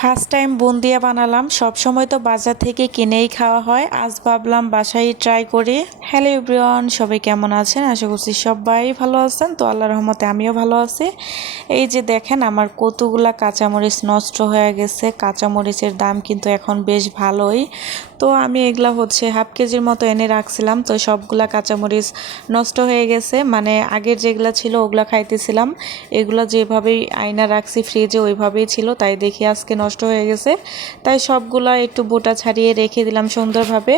First time bundiya বানালাম। সব সময় তো বাজার থেকে কিনেই খাওয়া হয়, আজ ভাবলাম বাসায় ট্রাই করি। হ্যালো এভরিওয়ান, সবাই কেমন আছেন? আশা করছি সবাই ভালো আছেন। তো আল্লাহর রহমতে আমিও ভালো আছি। এই যে দেখেন আমার কতগুলা কাঁচামরিচ নষ্ট হয়ে গেছে। কাঁচামরিচের দাম কিন্তু এখন বেশ ভালোই। তো আমি এগুলা হাফ কেজির মতো এনে রাখছিলাম। তো সবগুলা কাঁচামরিচ নষ্ট হয়ে গেছে, মানে আগের যেগুলা ছিল ওগুলা খাইতেছিলাম। এগুলা যেভাবেই আয়না রাখছি ফ্রিজে ওইভাবেই ছিল, তাই দেখি আজকে নষ্ট হয়ে গেছে। তাই সবগুলা একটু বোটা ছাড়িয়ে রেখে দিলাম সুন্দরভাবে।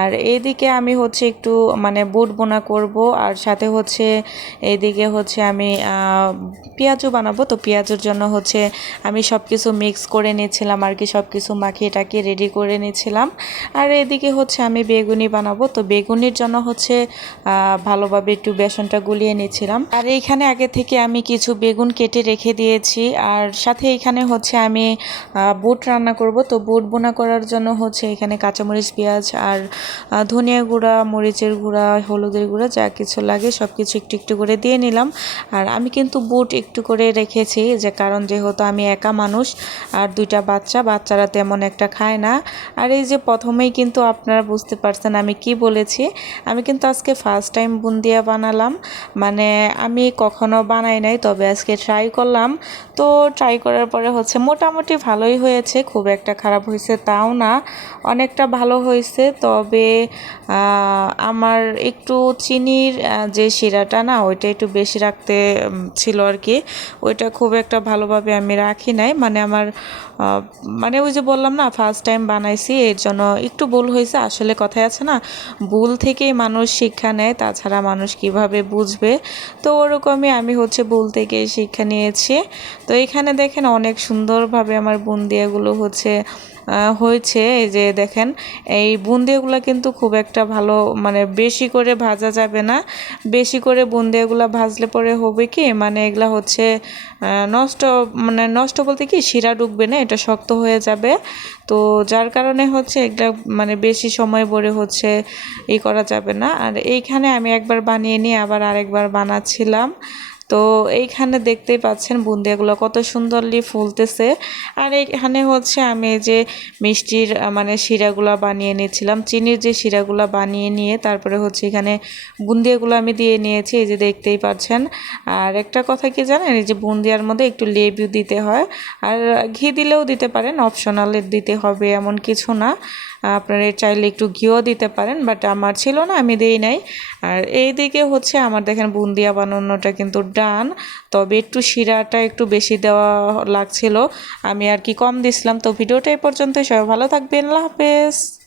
আর এইদিকে আমি একটু মানে বুট বোনা করব, আর সাথে এইদিকে আমি পেঁয়াজও বানাবো। তো পেঁয়াজের জন্য আমি সব কিছু মিক্স করে নিয়েছিলাম আর কি, সব কিছু মাখিয়ে টাকিয়ে রেডি করে নিয়েছিলাম। আর এদিকে আমি বেগুনি বানাবো। তো বেগুনির জন্য ভালোভাবে একটু বেসনটা গুলিয়ে নিয়েছিলাম। আর এইখানে আগে থেকে আমি কিছু বেগুন কেটে রেখে দিয়েছি। আর সাথে এখানে আমি বুট রান্না করব। তো বুট বোনা করার জন্য এখানে কাঁচামরিচ, পেঁয়াজ আর ধনিয়া গুঁড়া, মরিচের গুঁড়া, হলুদের গুঁড়া যা কিছু লাগে সব কিছু একটু একটু করে দিয়ে নিলাম। আর আমি কিন্তু বুট একটু করে রেখেছি, যে কারণ যেহেতু আমি একা মানুষ আর দুইটা বাচ্চারা তেমন একটা খায় না। আর এই যে প্রথমেই কিন্তু আপনারা বুঝতে পারছেন আমি কি বলেছি। আমি কিন্তু আজকে ফার্স্ট টাইম বুন্দিয়া বানালাম, মানে আমি কখনো বানাই নাই, তবে আজকে ট্রাই করলাম। তো ট্রাই করার পরে মোটামুটি ভালোই হয়েছে, খুব একটা খারাপ হয়েছে তাও না, অনেকটা ভালো হয়েছে। তবে আমার একটু চিনির যে শিরাটা না ওইটা একটু বেশি রাখতে ছিল আর কি, ওইটা খুব একটা ভালোভাবে আমি রাখি নাই। মানে আমার মানে ওই যে বললাম না ফার্স্ট টাইম বানাইছি, এর জন্য একটু ভুল হয়েছে। আসলে কথায় আছে না, ভুল থেকেই মানুষ শিক্ষা নেয়, তাছাড়া মানুষ কিভাবে বুঝবে। তো ওরকমই আমি ভুল থেকেই শিক্ষা নিয়েছি। তো এখানে দেখেন অনেক সুন্দরভাবে আমার বুন্দিয়াগুলো হয়েছে। এই যে দেখেন এই বুন্দিয়াগুলো কিন্তু খুব একটা ভালো, মানে বেশি করে ভাজা যাবে না। বেশি করে বুন্দিয়াগুলো ভাজলে পরে হবে কি, মানে এগুলা নষ্ট, মানে নষ্ট বলতে কি শিরা ঢুকবে না, এটা শক্ত হয়ে যাবে। তো যার কারণে এগুলা মানে বেশি সময় ভরে করা যাবে না। আর এইখানে আমি একবার বানিয়ে নিয়ে আবার আরেকবার বানাচ্ছিলাম। তো এইখানে দেখতেই পাচ্ছেন বুন্দিয়াগুলো কত সুন্দরলি ফুলতেছে। আর এইখানে আমি যে মিষ্টির মানে শিরাগুলো বানিয়ে নিয়েছিলাম, চিনির যে শিরাগুলো বানিয়ে নিয়ে তারপরে এখানে বুন্দিয়াগুলো আমি দিয়ে নিয়েছি, এই যে দেখতেই পাচ্ছেন। আর একটা কথা কি জানেন, এই যে বুন্দিয়ার মধ্যে একটু লেবু দিতে হয়, আর ঘি দিলেও দিতে পারেন, অপশনাল দিতে হবে এমন কিছু না। আপনারা চাইলে একটু ঘিও দিতে পারেন, বাট আমার ছিল না, আমি দেই নাই। আর এইদিকে আমার দেখেন বুন্দিয়া বানানোটা কিন্তু ডান, তবে একটু শিরাটা একটু বেশি দেওয়া লাগছিল, আমি আর কি কম দিছিলাম। তো ভিডিওটা এই পর্যন্ত, সবাই ভালো থাকবেন, আল্লাহ হাফেজ।